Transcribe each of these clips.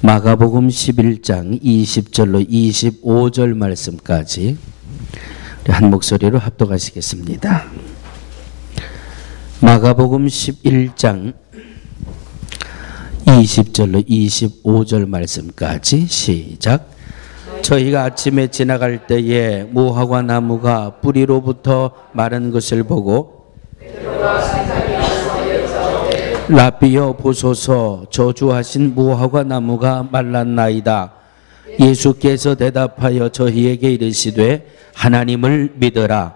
마가복음 11장 20절로 25절 말씀까지 한 목소리로 합독하시겠습니다. 마가복음 11장 20절로 25절 말씀까지 시작. 저희가 아침에 지나갈 때에 무화과 나무가 뿌리로부터 마른 것을 보고 라비여 보소서, 저주하신 무화과 나무가 말랐나이다. 예수께서 대답하여 저희에게 이르시되 하나님을 믿으라.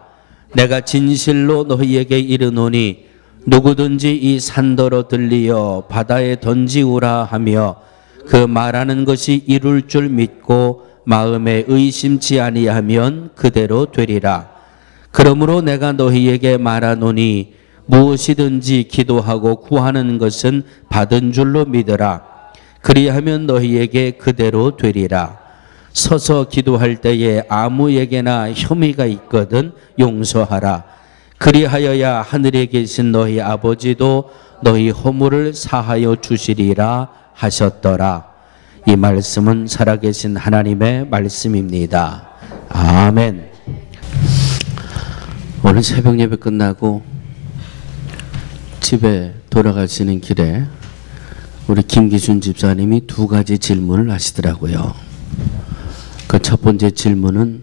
내가 진실로 너희에게 이르노니 누구든지 이 산더러 들리어 바다에 던지우라 하며 그 말하는 것이 이룰 줄 믿고 마음에 의심치 아니하면 그대로 되리라. 그러므로 내가 너희에게 말하노니 무엇이든지 기도하고 구하는 것은 받은 줄로 믿으라. 그리하면 너희에게 그대로 되리라. 서서 기도할 때에 아무에게나 혐의가 있거든 용서하라. 그리하여야 하늘에 계신 너희 아버지도 너희 허물을 사하여 주시리라 하셨더라. 이 말씀은 살아계신 하나님의 말씀입니다. 아멘. 오늘 새벽 예배 끝나고 집에 돌아가시는 길에 우리 김기순 집사님이 두 가지 질문을 하시더라고요. 그 첫 번째 질문은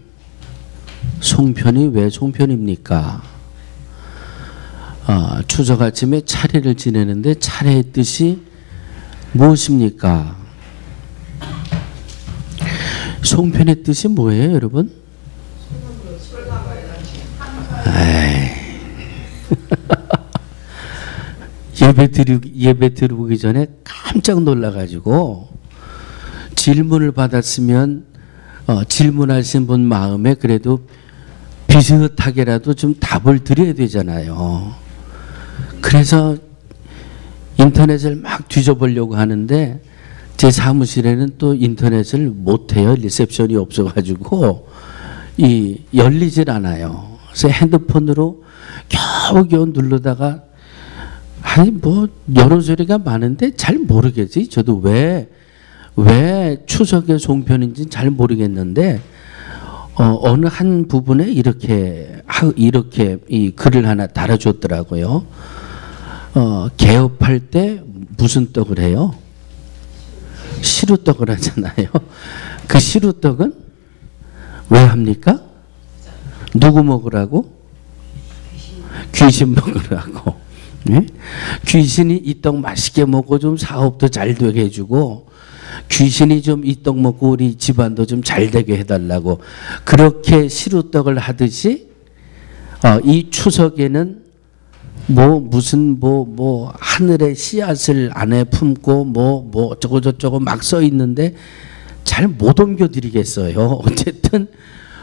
송편이 왜 송편입니까? 추석 아침에 차례를 지내는데 차례의 뜻이 무엇입니까? 송편의 뜻이 뭐예요, 여러분? 예배 드리기 전에 깜짝 놀라가지고 질문을 받았으면 질문하신 분 마음에 그래도 비슷하게라도 좀 답을 드려야 되잖아요. 그래서 인터넷을 막 뒤져보려고 하는데 제 사무실에는 또 인터넷을 못해요. 리셉션이 없어가지고 열리질 않아요. 그래서 핸드폰으로 겨우겨우 누르다가 아니 뭐 여러 소리가 많은데 잘 모르겠지. 저도 왜 추석의 송편인지 잘 모르겠는데 어느 한 부분에 이렇게 이 글을 하나 달아줬더라고요. 개업할 때 무슨 떡을 해요? 시루떡을 하잖아요. 그 시루떡은 왜 합니까? 누구 먹으라고? 귀신 먹으라고. 네? 귀신이 이 떡 맛있게 먹고 좀 사업도 잘 되게 해주고 귀신이 좀 이 떡 먹고 우리 집안도 좀 잘 되게 해달라고 그렇게 시루떡을 하듯이 이 추석에는 무슨 하늘의 씨앗을 안에 품고 저거 막 써 있는데 잘 못 옮겨드리겠어요. 어쨌든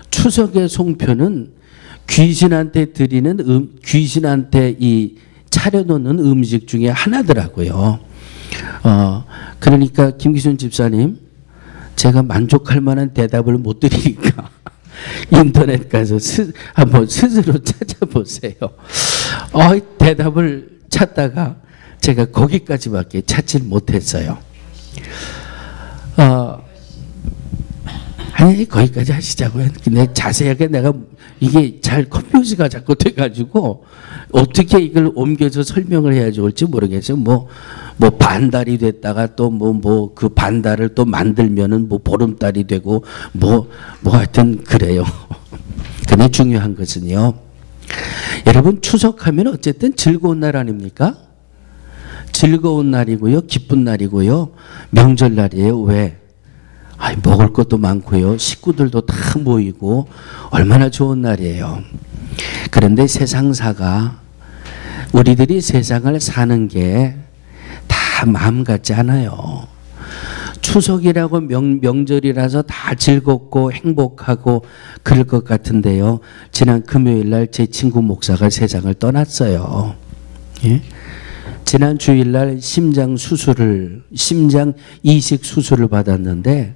추석의 송편은 귀신한테 드리는 귀신한테 차려놓는 음식 중에 하나더라고요. 그러니까 김기순 집사님, 제가 만족할 만한 대답을 못 드리니까 인터넷 가서 한번 스스로 찾아보세요. 대답을 찾다가 제가 거기까지밖에 찾질 못했어요. 아니 거기까지 하시자고요. 근데 자세하게 내가 이게 잘 컴퓨터가 자꾸 돼가지고 어떻게 이걸 옮겨서 설명을 해야 좋을지 모르겠어요. 반달이 됐다가 또 그 반달을 또 만들면은 보름달이 되고 하여튼 그래요. 근데 중요한 것은요. 여러분 추석하면 어쨌든 즐거운 날 아닙니까? 즐거운 날이고요. 기쁜 날이고요. 명절날이에요. 왜? 먹을 것도 많고요. 식구들도 다 모이고 얼마나 좋은 날이에요. 그런데 세상사가 우리들이 세상을 사는 게 다 마음 같지 않아요. 추석이라고 명절이라서 다 즐겁고 행복하고 그럴 것 같은데요. 지난 금요일 날 제 친구 목사가 세상을 떠났어요. 예? 지난 주일 날 심장 이식 수술을 받았는데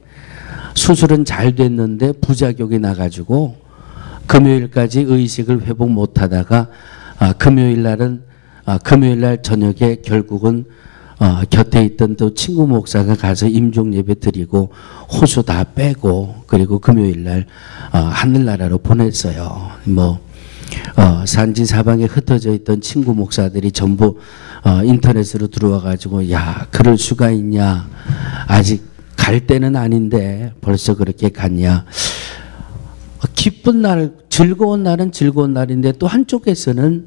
수술은 잘 됐는데 부작용이 나가지고 금요일까지 의식을 회복 못하다가 금요일 날 저녁에 결국은 곁에 있던 또 친구 목사가 가서 임종 예배 드리고 호수 다 빼고 그리고 금요일 날 하늘나라로 보냈어요. 뭐 산지 사방에 흩어져 있던 친구 목사들이 전부 인터넷으로 들어와 가지고 야 그럴 수가 있냐, 아직 갈 때는 아닌데 벌써 그렇게 갔냐. 기쁜 날, 즐거운 날은 즐거운 날인데 또 한쪽에서는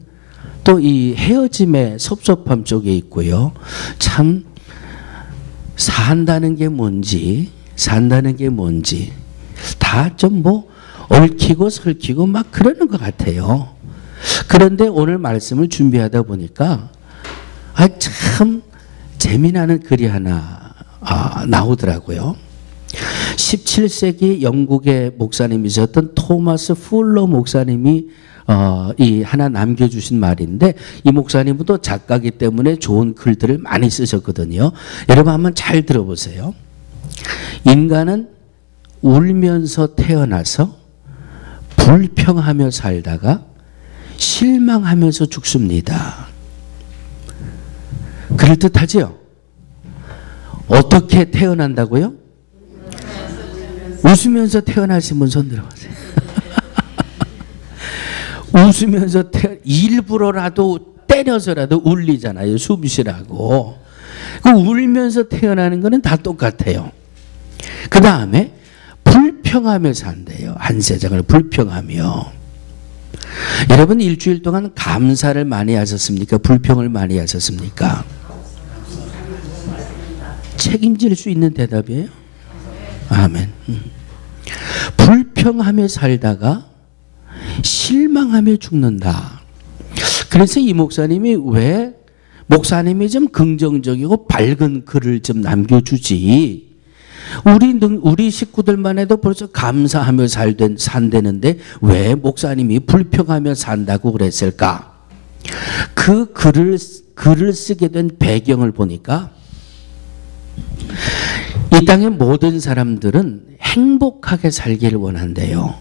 또 이 헤어짐의 섭섭함 쪽에 있고요. 참 산다는 게 뭔지 다 좀 뭐 얽히고 설키고 막 그러는 것 같아요. 그런데 오늘 말씀을 준비하다 보니까 참 재미나는 글이 하나 나오더라고요. 17세기 영국의 목사님이셨던 토마스 풀러 목사님이 이 하나 남겨주신 말인데, 이 목사님은 또 작가이기 때문에 좋은 글들을 많이 쓰셨거든요. 여러분 한번 잘 들어보세요. 인간은 울면서 태어나서 불평하며 살다가 실망하면서 죽습니다. 그럴듯하지요? 어떻게 태어난다고요? 웃으면서 태어나신 분 손 들어보세요. 웃으면서 일부러라도 때려서라도 울리잖아요. 숨 쉬라고. 그 울면서 태어나는 거는 다 똑같아요. 그 다음에 불평하며 산대요. 한 세상을 불평하며. 여러분 일주일 동안 감사를 많이 하셨습니까? 불평을 많이 하셨습니까? 책임질 수 있는 대답이에요. 아멘. 불평하며 살다가 실망하며 죽는다. 그래서 이 목사님이 왜 목사님이 좀 긍정적이고 밝은 글을 좀 남겨주지, 우리 식구들만 해도 벌써 감사하며 산다는데 왜 목사님이 불평하며 산다고 그랬을까? 그 글을 쓰게 된 배경을 보니까 이 땅의 모든 사람들은 행복하게 살기를 원한대요.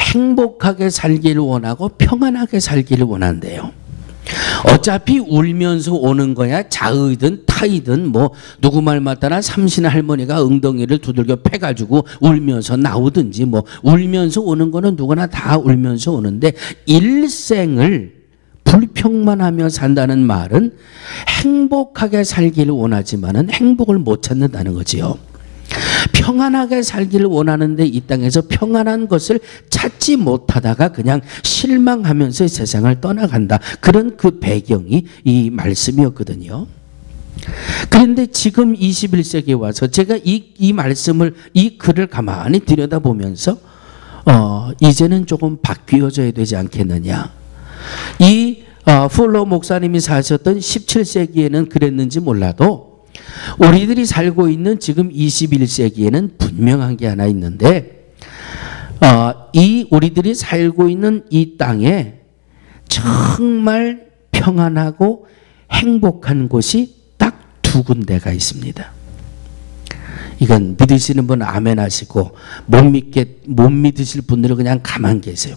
행복하게 살기를 원하고 평안하게 살기를 원한대요. 어차피 울면서 오는 거야. 자의든 타의든 뭐 누구 말 맞다나 삼신 할머니가 엉덩이를 두들겨 패가지고 울면서 나오든지 뭐 울면서 오는 거는 누구나 다 울면서 오는데, 일생을 불평만 하며 산다는 말은 행복하게 살기를 원하지만은 행복을 못 찾는다는 거지요. 평안하게 살기를 원하는데 이 땅에서 평안한 것을 찾지 못하다가 그냥 실망하면서 세상을 떠나간다. 그런 그 배경이 이 말씀이었거든요. 그런데 지금 21세기에 와서 제가 이 말씀을, 이 글을 가만히 들여다보면서 이제는 조금 바뀌어져야 되지 않겠느냐. 이 풀러 목사님이 사셨던 17세기에는 그랬는지 몰라도 우리들이 살고 있는 지금 21세기에는 분명한 게 하나 있는데, 이 우리들이 살고 있는 이 땅에 정말 평안하고 행복한 곳이 딱 두 군데가 있습니다. 이건 믿으시는 분은 아멘 하시고 못 믿으실 분들은 그냥 가만 계세요.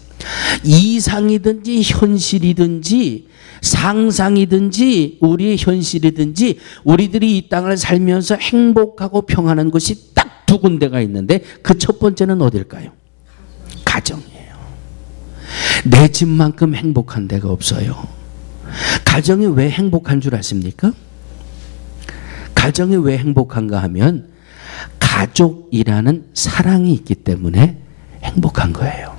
이상이든지 현실이든지 상상이든지 우리의 현실이든지 우리들이 이 땅을 살면서 행복하고 평안한 곳이 딱 두 군데가 있는데, 그 첫 번째는 어딜까요? 가정이에요. 내 집만큼 행복한 데가 없어요. 가정이 왜 행복한 줄 아십니까? 가정이 왜 행복한가 하면 가족이라는 사랑이 있기 때문에 행복한 거예요.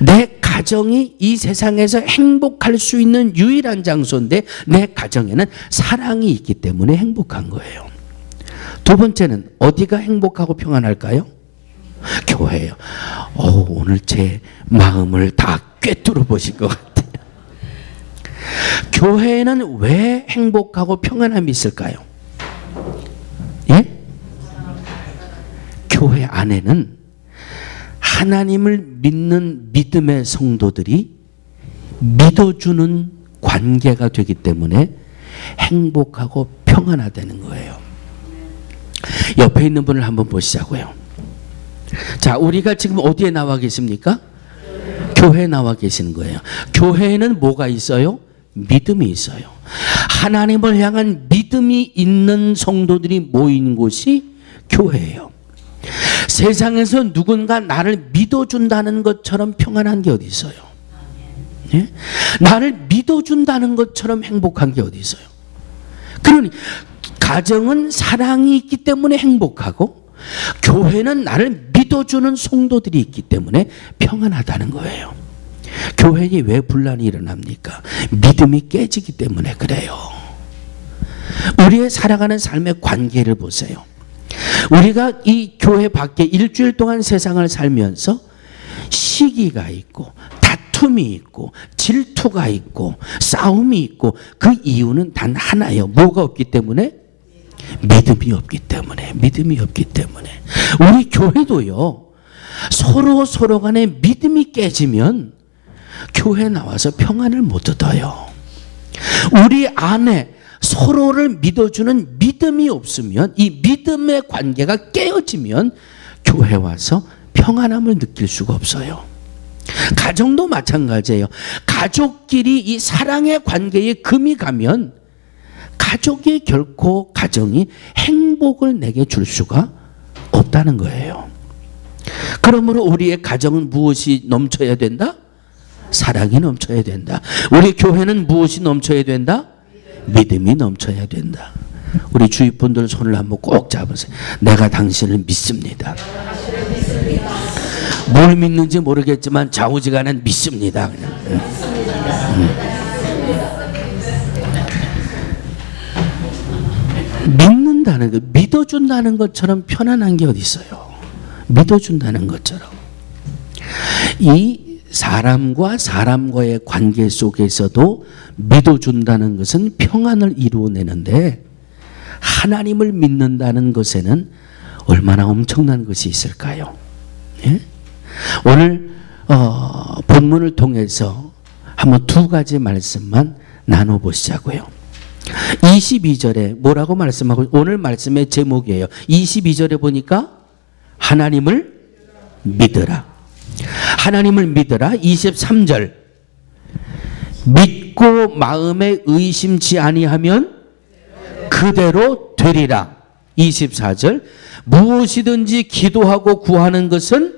내 가정이 이 세상에서 행복할 수 있는 유일한 장소인데 내 가정에는 사랑이 있기 때문에 행복한 거예요. 두 번째는 어디가 행복하고 평안할까요? 교회예요. 오늘 제 마음을 다 꿰뚫어 보실 것 같아요. 교회에는 왜 행복하고 평안함이 있을까요? 예? 교회 안에는 하나님을 믿는 믿음의 성도들이 믿어주는 관계가 되기 때문에 행복하고 평안하다는 거예요. 옆에 있는 분을 한번 보시자고요. 자, 우리가 지금 어디에 나와 계십니까? 교회에 나와 계시는 거예요. 교회에는 뭐가 있어요? 믿음이 있어요. 하나님을 향한 믿음이 있는 성도들이 모인 곳이 교회예요. 세상에서 누군가 나를 믿어준다는 것처럼 평안한 게 어디 있어요? 예? 나를 믿어준다는 것처럼 행복한 게 어디 있어요? 그러니 가정은 사랑이 있기 때문에 행복하고 교회는 나를 믿어주는 성도들이 있기 때문에 평안하다는 거예요. 교회에 왜 분란이 일어납니까? 믿음이 깨지기 때문에 그래요. 우리의 살아가는 삶의 관계를 보세요. 우리가 이 교회 밖에 일주일 동안 세상을 살면서 시기가 있고 다툼이 있고 질투가 있고 싸움이 있고 그 이유는 단 하나예요. 뭐가 없기 때문에? 믿음이 없기 때문에. 믿음이 없기 때문에. 우리 교회도요, 서로 간에 믿음이 깨지면 교회 나와서 평안을 못 얻어요. 우리 안에 서로를 믿어주는 믿음이 없으면, 이 믿음의 관계가 깨어지면 교회 와서 평안함을 느낄 수가 없어요. 가정도 마찬가지예요. 가족끼리 이 사랑의 관계에 금이 가면 가족이 결코 가정이 행복을 내게 줄 수가 없다는 거예요. 그러므로 우리의 가정은 무엇이 넘쳐야 된다? 사랑이 넘쳐야 된다. 우리 교회는 무엇이 넘쳐야 된다? 믿음이 넘쳐야 된다. 우리 주위 분들 손을 한번 꼭 잡으세요. 내가 당신을 믿습니다. 뭘 믿는지 모르겠지만 좌우지간은 믿습니다. 믿는다는 것, 믿어준다는 것처럼 편안한 게 어디 있어요? 믿어준다는 것처럼. 이 사람과 사람과의 관계 속에서도 믿어준다는 것은 평안을 이루어내는데, 하나님을 믿는다는 것에는 얼마나 엄청난 것이 있을까요? 예? 오늘 본문을 통해서 한번 두 가지 말씀만 나눠보시자고요. 22절에 뭐라고 말씀하고, 오늘 말씀의 제목이에요. 22절에 보니까 하나님을 믿으라. 하나님을 믿으라. 23절, 믿고 마음에 의심치 아니하면 그대로 되리라. 24절, 무엇이든지 기도하고 구하는 것은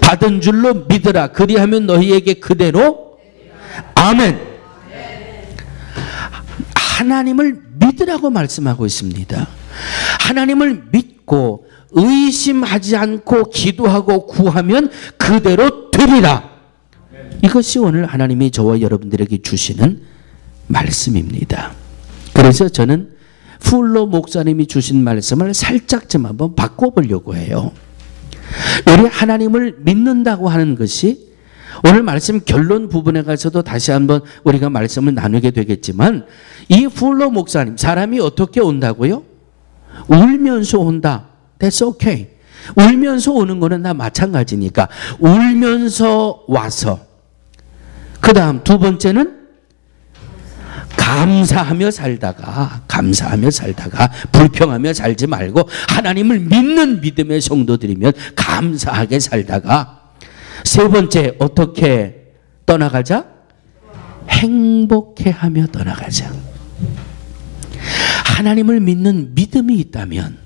받은 줄로 믿으라. 그리하면 너희에게 그대로. 아멘. 하나님을 믿으라고 말씀하고 있습니다. 하나님을 믿고 의심하지 않고 기도하고 구하면 그대로 되리라. 이것이 오늘 하나님이 저와 여러분들에게 주시는 말씀입니다. 그래서 저는 풀로 목사님이 주신 말씀을 살짝 좀 한번 바꿔보려고 해요. 우리 하나님을 믿는다고 하는 것이, 오늘 말씀 결론 부분에 가서도 다시 한번 우리가 말씀을 나누게 되겠지만, 이 풀로 목사님, 사람이 어떻게 온다고요? 울면서 온다. That's okay. 울면서 오는 거는 다 마찬가지니까 울면서 와서, 그 다음 두 번째는 감사하며 살다가 불평하며 살지 말고 하나님을 믿는 믿음의 성도들이면 감사하게 살다가, 세 번째 어떻게 떠나가자? 행복해하며 떠나가자. 하나님을 믿는 믿음이 있다면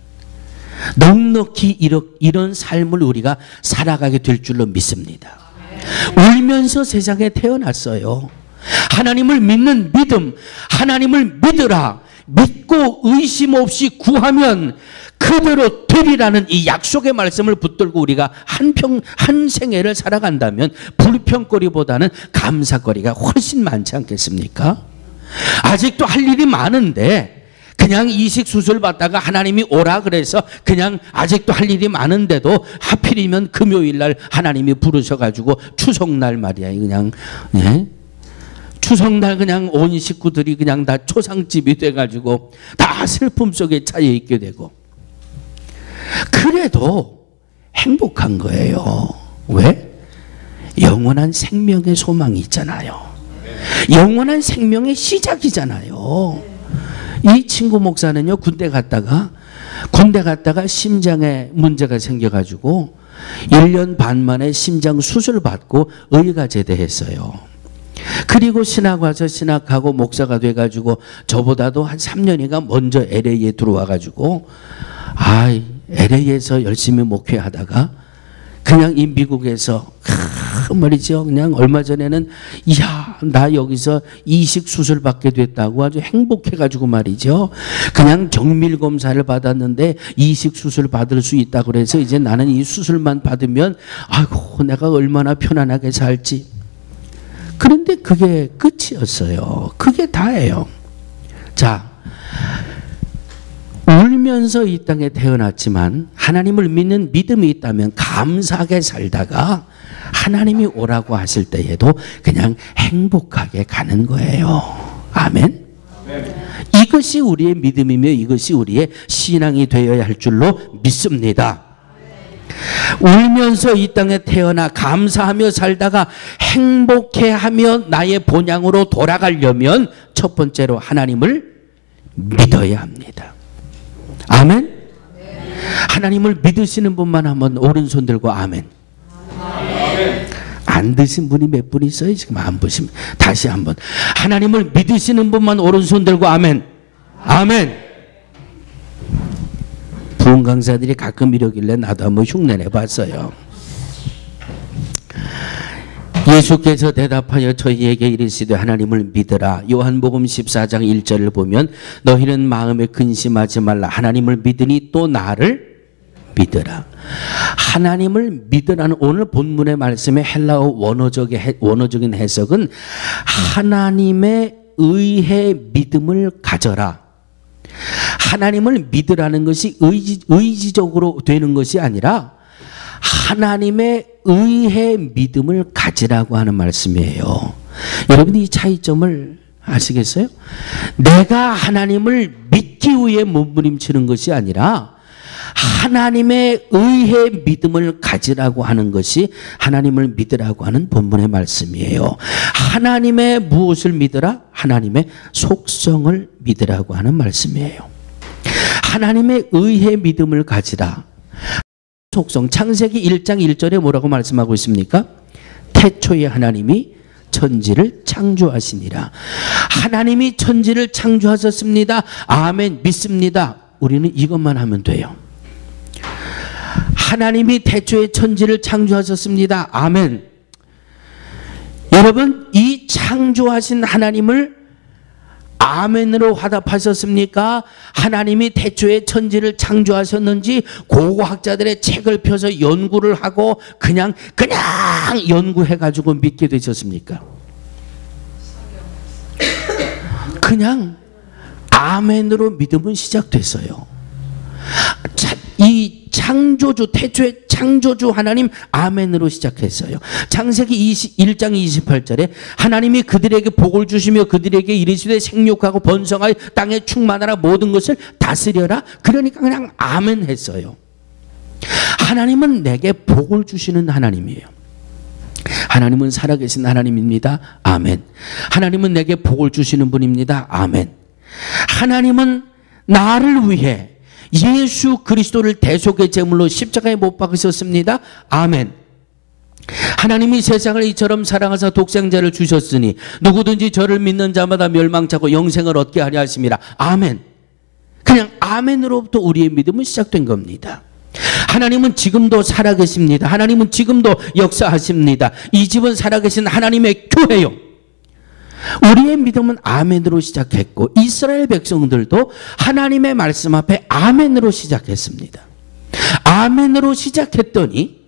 넉넉히 이런 삶을 우리가 살아가게 될 줄로 믿습니다. 울면서 세상에 태어났어요. 하나님을 믿는 믿음, 하나님을 믿으라. 믿고 의심 없이 구하면 그대로 되리라는 이 약속의 말씀을 붙들고 우리가 한 생애를 살아간다면 불평거리보다는 감사거리가 훨씬 많지 않겠습니까? 아직도 할 일이 많은데, 그냥 이식 수술 받다가 하나님이 오라 그래서 그냥 아직도 할 일이 많은데도 하필이면 금요일 날 하나님이 부르셔가지고 추석날 말이야, 그냥, 예? 추석날 그냥 온 식구들이 그냥 다 초상집이 돼가지고 다 슬픔 속에 차여 있게 되고, 그래도 행복한 거예요. 왜? 영원한 생명의 소망이 있잖아요. 영원한 생명의 시작이잖아요. 이 친구 목사는요, 군대 갔다가 심장에 문제가 생겨가지고 1년 반 만에 심장 수술 받고 의가 제대했어요. 그리고 신학 와서 신학하고 목사가 돼가지고 저보다도 한 3년인가 먼저 LA에 들어와가지고 LA에서 열심히 목회하다가 그냥 이 미국에서 말이죠. 그냥 얼마 전에는 나 여기서 이식 수술 받게 됐다고 아주 행복해가지고 말이죠. 그냥 정밀 검사를 받았는데 이식 수술 받을 수 있다고 그래서 이제 나는 이 수술만 받으면 아이고 내가 얼마나 편안하게 살지. 그런데 그게 끝이었어요. 그게 다예요. 자, 울면서 이 땅에 태어났지만 하나님을 믿는 믿음이 있다면 감사하게 살다가 하나님이 오라고 하실 때에도 그냥 행복하게 가는 거예요. 아멘. 이것이 우리의 믿음이며 이것이 우리의 신앙이 되어야 할 줄로 믿습니다. 울면서 이 땅에 태어나 감사하며 살다가 행복해하며 나의 본향으로 돌아가려면 첫 번째로 하나님을 믿어야 합니다. 아멘. 하나님을 믿으시는 분만 한번 오른손 들고 아멘. 안 드신 분이 몇 분 있어요? 지금 안 보시면 다시 한번 하나님을 믿으시는 분만 오른손 들고 아멘. 아멘. 부흥 강사들이 가끔 이러길래 나도 한번 흉내내 봤어요. 예수께서 대답하여 저희에게 이르시되 하나님을 믿으라. 요한복음 14장 1절을 보면 너희는 마음에 근심하지 말라. 하나님을 믿으니 또 나를 믿으라. 하나님을 믿으라는 오늘 본문의 말씀의 헬라어 원어적인 해석은 하나님의 의해 믿음을 가져라. 하나님을 믿으라는 것이 의지적으로 되는 것이 아니라 하나님의 의해 믿음을 가지라고 하는 말씀이에요. 여러분 이 차이점을 아시겠어요? 내가 하나님을 믿기 위해 몸부림치는 것이 아니라 하나님의 의해 믿음을 가지라고 하는 것이 하나님을 믿으라고 하는 본문의 말씀이에요. 하나님의 무엇을 믿으라? 하나님의 속성을 믿으라고 하는 말씀이에요. 하나님의 의해 믿음을 가지라. 속성 창세기 1장 1절에 뭐라고 말씀하고 있습니까? 태초에 하나님이 천지를 창조하시니라. 하나님이 천지를 창조하셨습니다. 아멘. 믿습니다. 우리는 이것만 하면 돼요. 하나님이 태초에 천지를 창조하셨습니다. 아멘. 여러분 이 창조하신 하나님을 아멘으로 화답하셨습니까? 하나님이 태초에 천지를 창조하셨는지 고고학자들의 책을 펴서 연구를 하고 그냥 연구해가지고 믿게 되셨습니까? 그냥 아멘으로 믿음은 시작됐어요. 이 창조주 태초의 창조주 하나님 아멘으로 시작했어요. 창세기 1장 28절에 하나님이 그들에게 복을 주시며 그들에게 이르시되 생육하고 번성하여 땅에 충만하라 모든 것을 다스려라. 그러니까 그냥 아멘 했어요. 하나님은 내게 복을 주시는 하나님이에요. 하나님은 살아계신 하나님입니다. 아멘. 하나님은 내게 복을 주시는 분입니다. 아멘. 하나님은 나를 위해 예수 그리스도를 대속의 제물로 십자가에 못 박으셨습니다. 아멘. 하나님이 세상을 이처럼 사랑하사 독생자를 주셨으니 누구든지 저를 믿는 자마다 멸망치 않고 영생을 얻게 하려 하심이라. 아멘. 그냥 아멘으로부터 우리의 믿음은 시작된 겁니다. 하나님은 지금도 살아계십니다. 하나님은 지금도 역사하십니다. 이 집은 살아계신 하나님의 교회요. 우리의 믿음은 아멘으로 시작했고 이스라엘 백성들도 하나님의 말씀 앞에 아멘으로 시작했습니다. 아멘으로 시작했더니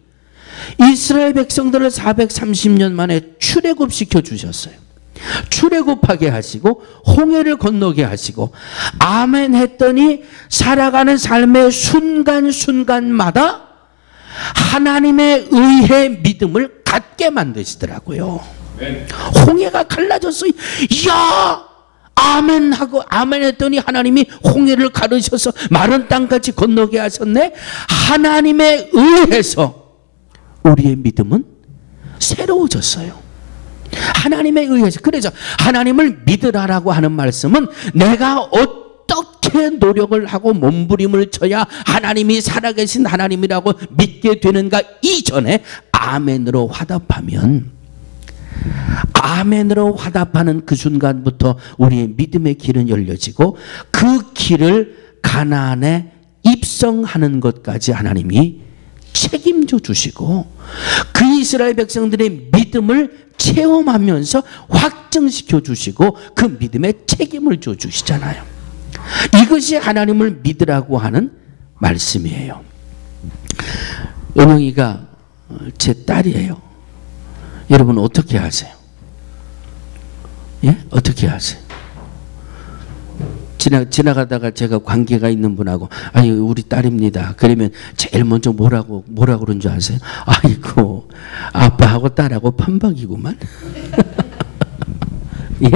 이스라엘 백성들을 430년 만에 출애굽시켜 주셨어요. 출애굽하게 하시고 홍해를 건너게 하시고 아멘 했더니 살아가는 삶의 순간순간마다 하나님의 의해 믿음을 갖게 만드시더라고요. 홍해가 갈라졌어요. 이야 아멘 하고 아멘 했더니 하나님이 홍해를 가르셔서 마른 땅까지 건너게 하셨네. 하나님에 의해서 우리의 믿음은 새로워졌어요. 하나님에 의해서. 그래서 하나님을 믿으라라고 하는 말씀은 내가 어떻게 노력을 하고 몸부림을 쳐야 하나님이 살아계신 하나님이라고 믿게 되는가 이전에 아멘으로 화답하면 아멘으로 화답하는 그 순간부터 우리의 믿음의 길은 열려지고 그 길을 가나안에 입성하는 것까지 하나님이 책임져 주시고 그 이스라엘 백성들의 믿음을 체험하면서 확증시켜 주시고 그 믿음의 책임을 줘 주시잖아요. 이것이 하나님을 믿으라고 하는 말씀이에요. 은영이가 제 딸이에요. 여러분 어떻게 아세요? 예? 어떻게 아세요? 지나가다가 제가 관계가 있는 분하고 아니 우리 딸입니다. 그러면 제일 먼저 뭐라고 그런 줄 아세요? 아이고 아빠하고 딸하고 판박이구만. 예?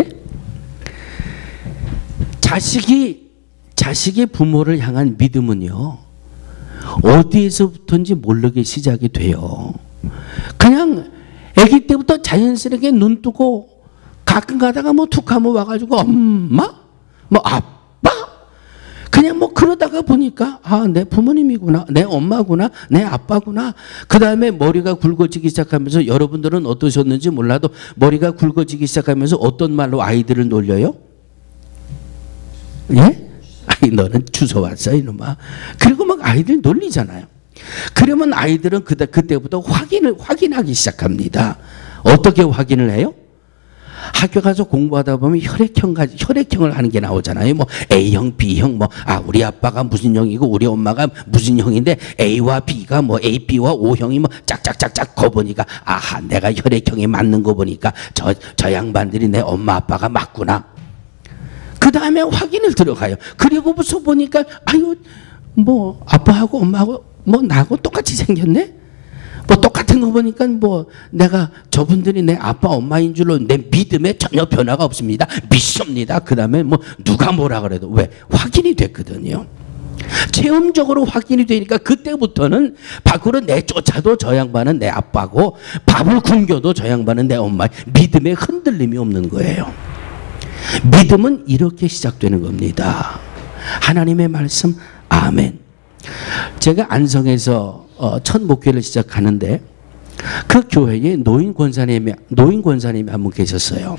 자식이 부모를 향한 믿음은요 어디에서부터인지 모르게 시작이 돼요. 그냥 아기 때부터 자연스럽게 눈 뜨고 가끔 가다가 뭐 툭 하면 와가지고 엄마? 뭐 아빠? 그냥 뭐 그러다가 보니까 아, 내 부모님이구나, 내 엄마구나, 내 아빠구나. 그 다음에 머리가 굵어지기 시작하면서 여러분들은 어떠셨는지 몰라도 머리가 굵어지기 시작하면서 어떤 말로 아이들을 놀려요? 예? 아이 너는 주워 왔어 이놈아. 그리고 막 아이들 놀리잖아요. 그러면 아이들은 그때부터 확인하기 시작합니다. 어떻게 확인을 해요? 학교 가서 공부하다 보면 혈액형을 하는 게 나오잖아요. 뭐 A형, B형, 뭐 우리 아빠가 무슨 형이고 우리 엄마가 무슨 형인데 A와 B가 뭐 A, B와 O형이 뭐 짝짝짝짝 거 보니까 아하 내가 혈액형이 맞는 거 보니까 저 양반들이 내 엄마 아빠가 맞구나. 그 다음에 확인을 들어가요. 그리고부터 보니까 아유 뭐 아빠하고 엄마하고 뭐 나하고 똑같이 생겼네. 뭐 똑같은 거 보니까 뭐 내가 저분들이 내 아빠 엄마인 줄로 내 믿음에 전혀 변화가 없습니다. 믿습니다. 그 다음에 뭐 누가 뭐라 그래도 왜 확인이 됐거든요. 체험적으로 확인이 되니까 그때부터는 밖으로 내쫓아도 저 양반은 내 아빠고 밥을 굶겨도 저 양반은 내 엄마. 믿음에 흔들림이 없는 거예요. 믿음은 이렇게 시작되는 겁니다. 하나님의 말씀 아멘. 제가 안성에서 첫 목회를 시작하는데 그 교회에 노인 권사님이 한 분 계셨어요.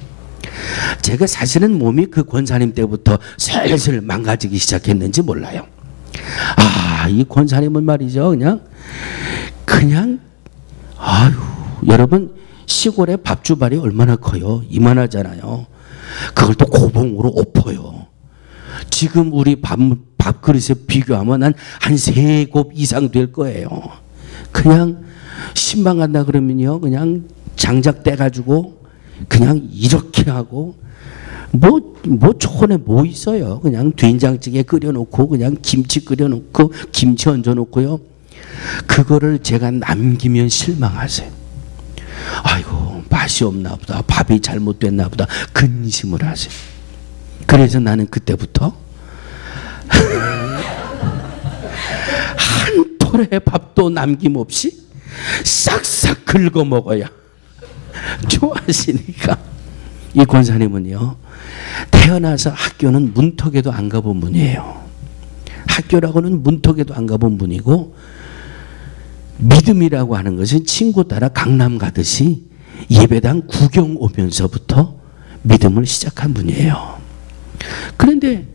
제가 사실은 몸이 그 권사님 때부터 슬슬 망가지기 시작했는지 몰라요. 이 권사님은 말이죠 그냥 아유 여러분 시골에 밥주발이 얼마나 커요. 이만하잖아요. 그걸 또 고봉으로 엎어요. 지금 우리 밥그릇에 비교하면 한 3곱 이상 될 거예요. 그냥 신방 간다 그러면요 그냥 장작 떼가지고 그냥 이렇게 하고 뭐 초원에 뭐 있어요. 그냥 된장찌개 끓여놓고 그냥 김치 끓여놓고 김치 얹어놓고요. 그거를 제가 남기면 실망하세요. 아이고 맛이 없나 보다. 밥이 잘못됐나 보다. 근심을 하세요. 그래서 나는 그때부터 한 톨의 밥도 남김없이 싹싹 긁어 먹어야 좋아하시니까. 이 권사님은요 태어나서 학교는 문턱에도 안 가본 분이에요. 학교라고는 문턱에도 안 가본 분이고 믿음이라고 하는 것은 친구 따라 강남 가듯이 예배당 구경 오면서부터 믿음을 시작한 분이에요. 그런데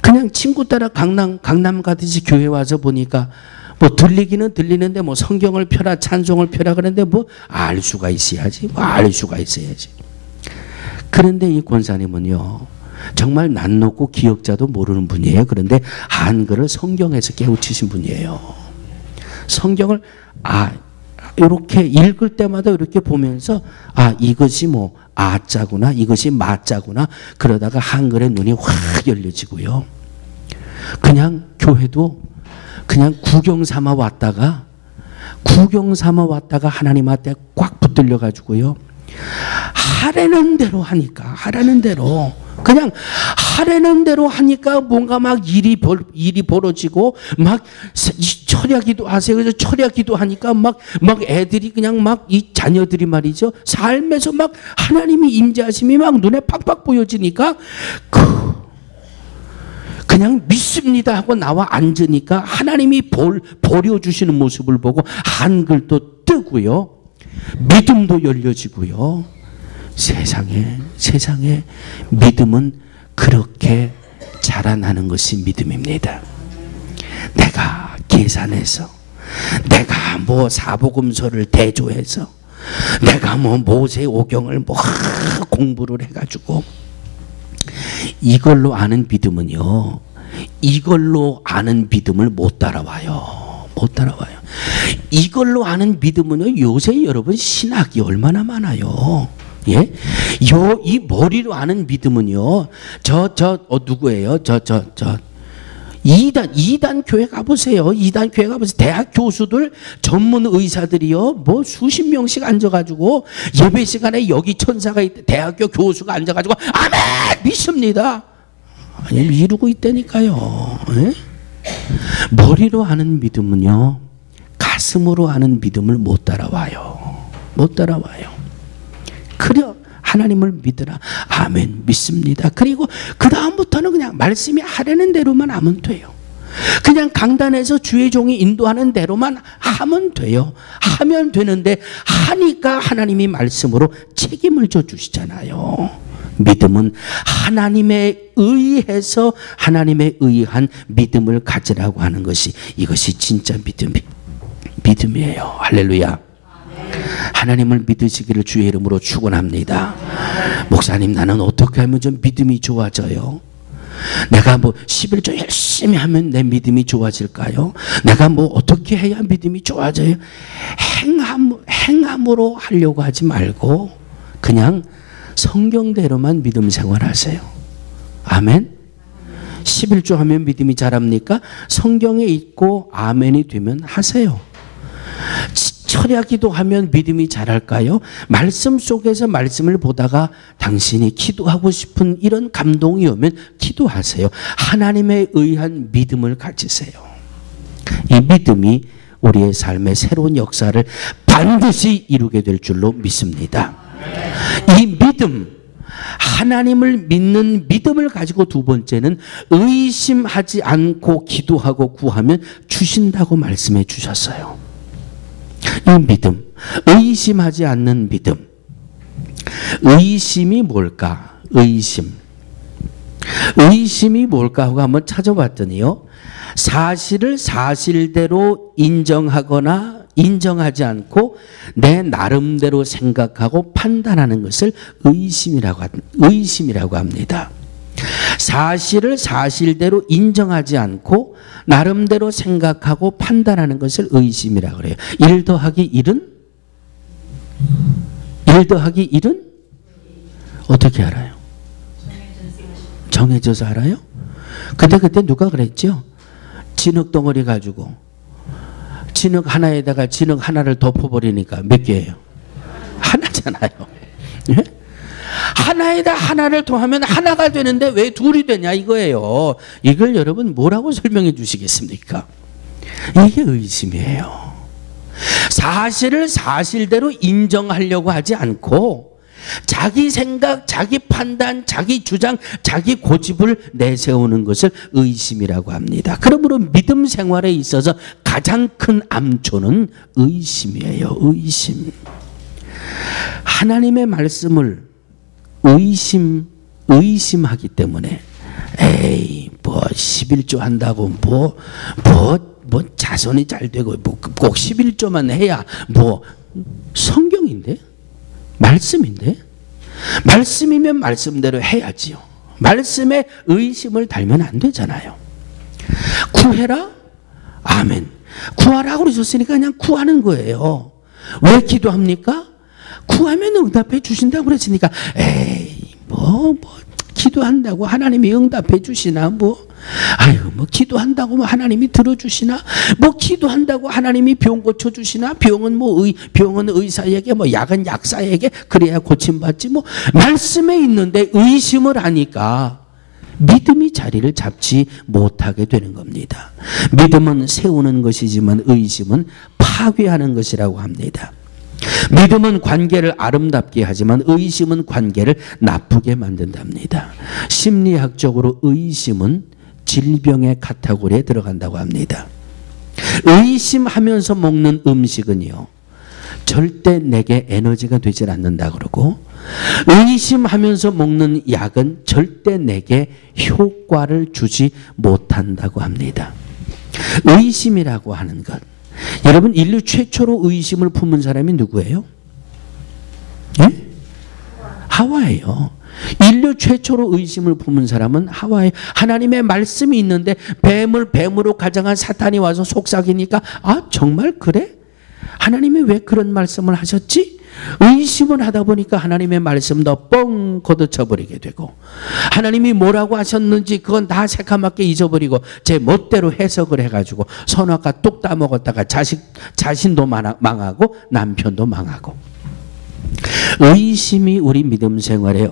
그냥 친구 따라 강남 가듯이 교회 와서 보니까 뭐 들리기는 들리는데 뭐 성경을 펴라 찬송을 펴라 그러는데 뭐 알 수가 있어야지. 그런데 이 권사님은요 정말 낯 높고 기억자도 모르는 분이에요. 그런데 한글을 성경에서 깨우치신 분이에요. 성경을 이렇게 읽을 때마다 이렇게 보면서 이것이 뭐 아자구나 이것이 마자구나 그러다가 한글의 눈이 확 열려지고요. 그냥 교회도 그냥 구경 삼아 왔다가 하나님한테 꽉 붙들려 가지고요. 하라는 대로 하니까 뭔가 막 일이 벌어지고 막 철야기도 하세요. 그래서 철야기도 하니까 막 애들이 그냥 막 이 자녀들이 말이죠 삶에서 막 하나님이 임재하심이 막 눈에 팍팍 보여지니까 그냥 믿습니다 하고 나와 앉으니까 하나님이 버려주시는 모습을 보고 한글도 뜨고요. 믿음도 열려지고요. 세상에 믿음은 그렇게 자라나는 것이 믿음입니다. 내가 계산해서, 내가 뭐 사복음서를 대조해서, 내가 뭐 모세오경을 뭐 공부를 해가지고 이걸로 아는 믿음은요, 이걸로 아는 믿음을 못 따라와요. 못 따라와요. 이걸로 아는 믿음은요, 요새 여러분 신학이 얼마나 많아요. 예? 이 머리로 아는 믿음은요, 누구예요? 이단 교회 가보세요. 이단 교회 가보세요. 대학 교수들, 전문 의사들이요, 뭐 수십 명씩 앉아가지고 예배 시간에 여기 천사가 있대. 대학교 교수가 앉아가지고 아멘! 믿습니다. 아니, 이루고 있다니까요. 예? 머리로 아는 믿음은요, 가슴으로 아는 믿음을 못 따라와요. 못 따라와요. 그래, 하나님을 믿으라. 아멘, 믿습니다. 그리고 그 다음부터는 그냥 말씀이 하라는 대로만 하면 돼요. 그냥 강단에서 주의 종이 인도하는 대로만 하면 돼요. 하면 되는데, 하니까 하나님이 말씀으로 책임을 져 주시잖아요. 믿음은 하나님에 의해서 하나님에 의한 믿음을 가지라고 하는 것이, 이것이 진짜 믿음이에요. 할렐루야. 하나님을 믿으시기를 주의 이름으로 축원합니다. 목사님, 나는 어떻게 하면 좀 믿음이 좋아져요? 내가 뭐 11조 열심히 하면 내 믿음이 좋아질까요? 내가 뭐 어떻게 해야 믿음이 좋아져요? 행함으로 하려고 하지 말고 그냥 성경대로만 믿음 생활하세요. 아멘. 11조 하면 믿음이 자랍니까? 성경에 있고 아멘이 되면 하세요. 철야기도 하면 믿음이 자랄까요? 말씀 속에서 말씀을 보다가 당신이 기도하고 싶은 이런 감동이 오면 기도하세요. 하나님에 의한 믿음을 가지세요. 이 믿음이 우리의 삶의 새로운 역사를 반드시 이루게 될 줄로 믿습니다. 이 믿음, 하나님을 믿는 믿음을 가지고 두 번째는 의심하지 않고 기도하고 구하면 주신다고 말씀해 주셨어요. 이 믿음, 의심하지 않는 믿음. 의심이 뭘까? 의심이 뭘까 하고 한번 찾아봤더니요, 사실을 사실대로 인정하거나 인정하지 않고 내 나름대로 생각하고 판단하는 것을 의심이라고 합니다. 사실을 사실대로 인정하지 않고 나름대로 생각하고 판단하는 것을 의심이라고 그래요. 1 더하기 1은? 1 더하기 1은? 어떻게 알아요? 정해져서 알아요? 그때 누가 그랬죠? 진흙 덩어리 가지고 진흙 하나에다가 진흙 하나를 덮어버리니까 몇 개예요? 하나잖아요. 예? 하나에다 하나를 더하면 하나가 되는데 왜 둘이 되냐 이거예요. 이걸 여러분 뭐라고 설명해 주시겠습니까? 이게 의심이에요. 사실을 사실대로 인정하려고 하지 않고 자기 생각, 자기 판단, 자기 주장, 자기 고집을 내세우는 것을 의심이라고 합니다. 그러므로 믿음 생활에 있어서 가장 큰 암초는 의심이에요. 의심. 하나님의 말씀을 의심하기 때문에 에이 뭐 11조 한다고 뭐 자손이 잘 되고 뭐 꼭 11조만 해야 뭐 성경인데 말씀인데 말씀이면 말씀대로 해야지요. 말씀에 의심을 달면 안 되잖아요. 구해라? 아멘. 구하라고 그러셨으니까 그냥 구하는 거예요. 왜 기도합니까? 구하면 응답해 주신다고 그랬으니까 에이 뭐 기도한다고 하나님이 응답해 주시나 뭐 기도한다고 뭐 하나님이 들어주시나 뭐 기도한다고 하나님이 병 고쳐주시나 병은 의사에게 뭐 약은 약사에게 그래야 고침받지 뭐 말씀에 있는데 의심을 하니까 믿음이 자리를 잡지 못하게 되는 겁니다. 믿음은 세우는 것이지만 의심은 파괴하는 것이라고 합니다. 믿음은 관계를 아름답게 하지만 의심은 관계를 나쁘게 만든답니다. 심리학적으로 의심은 질병의 카테고리에 들어간다고 합니다. 의심하면서 먹는 음식은요 절대 내게 에너지가 되질 않는다 그러고 의심하면서 먹는 약은 절대 내게 효과를 주지 못한다고 합니다. 의심이라고 하는 것. 여러분, 인류 최초로 의심을 품은 사람이 누구예요? 예? 하와예요. 인류 최초로 의심을 품은 사람은 하와예요. 하나님의 말씀이 있는데 뱀으로 가장한 사탄이 와서 속삭이니까 아, 정말 그래? 하나님이 왜 그런 말씀을 하셨지? 의심을 하다 보니까 하나님의 말씀도 뻥 걷어쳐버리게 되고, 하나님이 뭐라고 하셨는지 그건 다 새카맣게 잊어버리고 제 멋대로 해석을 해가지고 선악과 뚝 따먹었다가 자신도 망하고 남편도 망하고. 의심이 우리 믿음 생활에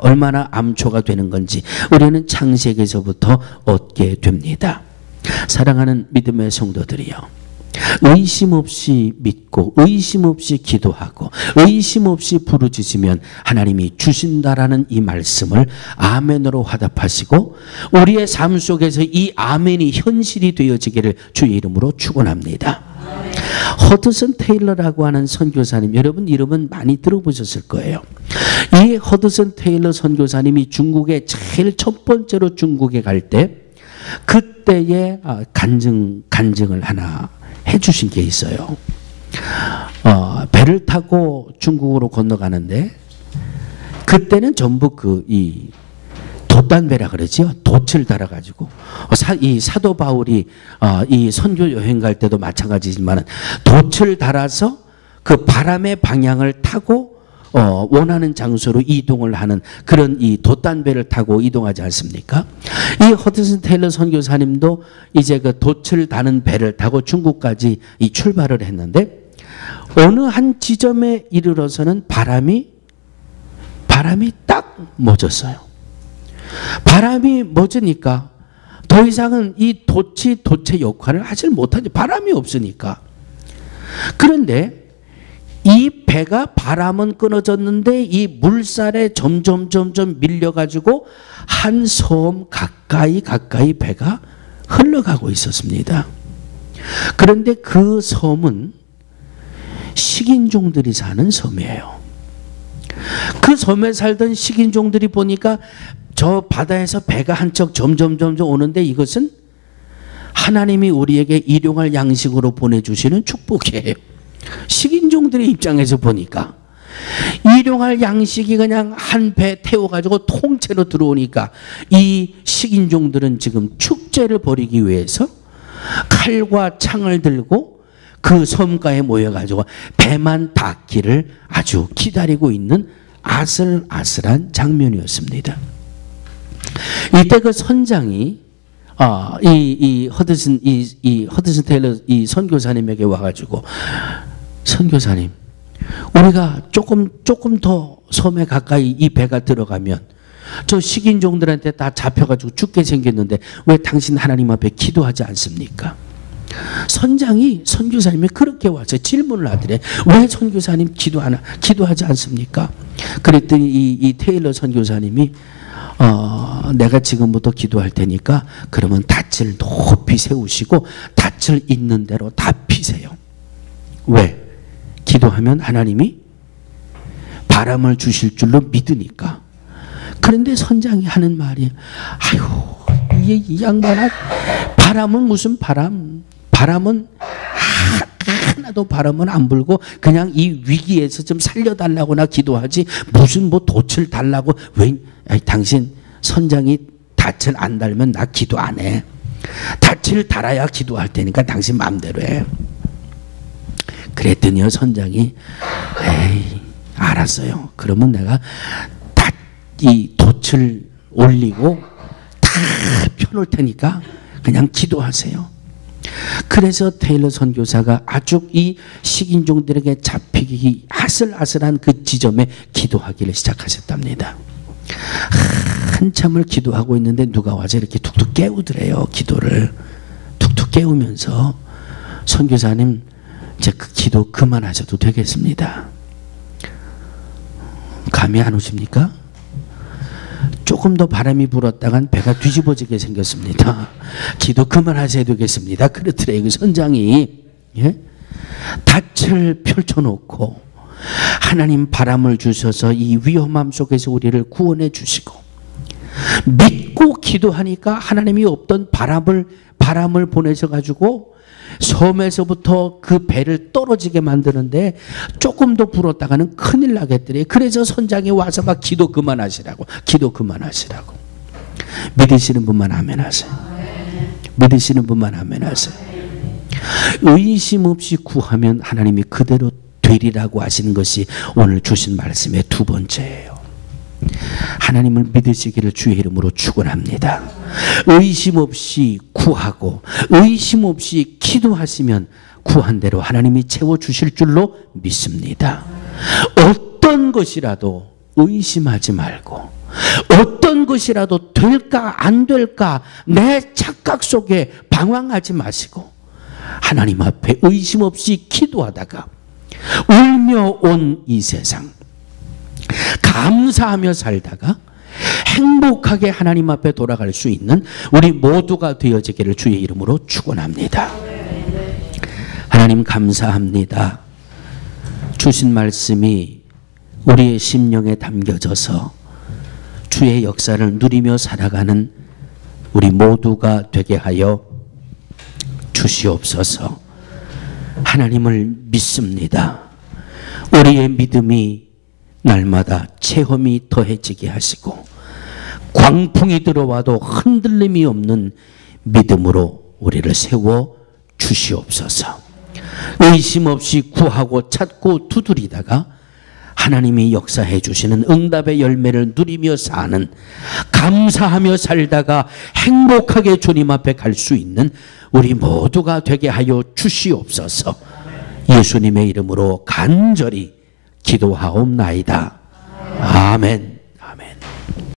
얼마나 암초가 되는 건지 우리는 창세기에서부터 얻게 됩니다. 사랑하는 믿음의 성도들이요, 의심 없이 믿고 의심 없이 기도하고 의심 없이 부르짖으면 하나님이 주신다라는 이 말씀을 아멘으로 화답하시고 우리의 삶 속에서 이 아멘이 현실이 되어지기를 주의 이름으로 축원합니다. 허드슨 테일러라고 하는 선교사님, 여러분 이름은 많이 들어보셨을 거예요. 이 허드슨 테일러 선교사님이 중국에 제일 첫 번째로 중국에 갈 때 그때의 간증을 하나 해주신 게 있어요. 배를 타고 중국으로 건너가는데 그때는 전부 이 돛단배라 그러죠. 돛을 달아가지고 이 사도 바울이 이 선교 여행 갈 때도 마찬가지지만 돛을 달아서 그 바람의 방향을 타고 원하는 장소로 이동을 하는 그런 이 돛단배를 타고 이동하지 않습니까? 이 허드슨 테일러 선교사님도 이제 그 돛을 다는 배를 타고 중국까지 이 출발을 했는데 어느 한 지점에 이르러서는 바람이 딱 멎었어요. 바람이 멎으니까 더 이상은 이 돛의 역할을 하질 못하죠. 바람이 없으니까. 그런데 이 배가 바람은 끊어졌는데 이 물살에 점점 밀려가지고 한 섬 가까이 배가 흘러가고 있었습니다. 그런데 그 섬은 식인종들이 사는 섬이에요. 그 섬에 살던 식인종들이 보니까 저 바다에서 배가 한 척 점점 오는데 이것은 하나님이 우리에게 일용할 양식으로 보내주시는 축복이에요. 식인종들의 입장에서 보니까 일용할 양식이 그냥 한 배 태워가지고 통째로 들어오니까 이 식인종들은 지금 축제를 벌이기 위해서 칼과 창을 들고 그 섬가에 모여가지고 배만 닿기를 아주 기다리고 있는 아슬아슬한 장면이었습니다. 이때 그 선장이 이 허드슨 테일러 이 선교사님에게 와가지고, 선교사님, 우리가 조금 더 섬에 가까이 이 배가 들어가면 저 식인종들한테 다 잡혀가지고 죽게 생겼는데 왜 당신 하나님 앞에 기도하지 않습니까? 선장이 선교사님이 그렇게 와서 질문을 하더래. 왜 선교사님 기도하지 않습니까? 그랬더니 이 테일러 선교사님이 내가 지금부터 기도할 테니까 그러면 닻을 높이 세우시고 닻을 있는 대로 다 피세요. 왜? 기도하면 하나님이 바람을 주실 줄로 믿으니까. 그런데 선장이 하는 말이, 아유, 이 양반아, 바람은 무슨 바람은 하나도 바람은 안 불고 그냥 이 위기에서 좀 살려달라고나 기도하지 무슨 뭐 돛을 달라고. 왜? 당신 선장이 닻을 안 달면 나 기도 안 해. 닻을 달아야 기도할 테니까 당신 마음대로 해. 그랬더니요, 선장이 에이, 알았어요. 그러면 내가 이 돛을 올리고 다 펴놓을 테니까 그냥 기도하세요. 그래서 테일러 선교사가 아주 이 식인종들에게 잡히기 아슬아슬한 그 지점에 기도하기를 시작하셨답니다. 한참을 기도하고 있는데 누가 와서 이렇게 툭툭 깨우더래요. 기도를 툭툭 깨우면서, 선교사님, 이제 그 기도 그만하셔도 되겠습니다. 감이 안 오십니까? 조금 더 바람이 불었다간 배가 뒤집어지게 생겼습니다. 기도 그만하셔야 되겠습니다. 그렇더래요, 그 선장이. 예? 닻을 펼쳐놓고 하나님 바람을 주셔서 이 위험함 속에서 우리를 구원해 주시고, 믿고 기도하니까 하나님이 없던 바람을 보내셔 가지고 섬에서부터 그 배를 떨어지게 만드는데 조금 더 불었다가는 큰일 나겠더래. 그래서 선장이 와서 막 기도 그만하시라고. 믿으시는 분만 아멘 하세요. 믿으시는 분만 아멘 하세요. 의심 없이 구하면 하나님이 그대로 되리라고 하시는 것이 오늘 주신 말씀의 두 번째예요. 하나님을 믿으시기를 주의 이름으로 축원합니다. 의심 없이 구하고 의심 없이 기도하시면 구한 대로 하나님이 채워주실 줄로 믿습니다. 어떤 것이라도 의심하지 말고, 어떤 것이라도 될까 안 될까 내 착각 속에 방황하지 마시고 하나님 앞에 의심 없이 기도하다가 울며 온 이 세상 감사하며 살다가 행복하게 하나님 앞에 돌아갈 수 있는 우리 모두가 되어지기를 주의 이름으로 축원합니다. 하나님 감사합니다. 주신 말씀이 우리의 심령에 담겨져서 주의 역사를 누리며 살아가는 우리 모두가 되게 하여 주시옵소서. 하나님을 믿습니다. 우리의 믿음이 날마다 체험이 더해지게 하시고 광풍이 들어와도 흔들림이 없는 믿음으로 우리를 세워 주시옵소서. 의심 없이 구하고 찾고 두드리다가 하나님이 역사해 주시는 응답의 열매를 누리며 사는, 감사하며 살다가 행복하게 주님 앞에 갈 수 있는 우리 모두가 되게 하여 주시옵소서. 예수님의 이름으로 간절히 기도하옵나이다. 아멘.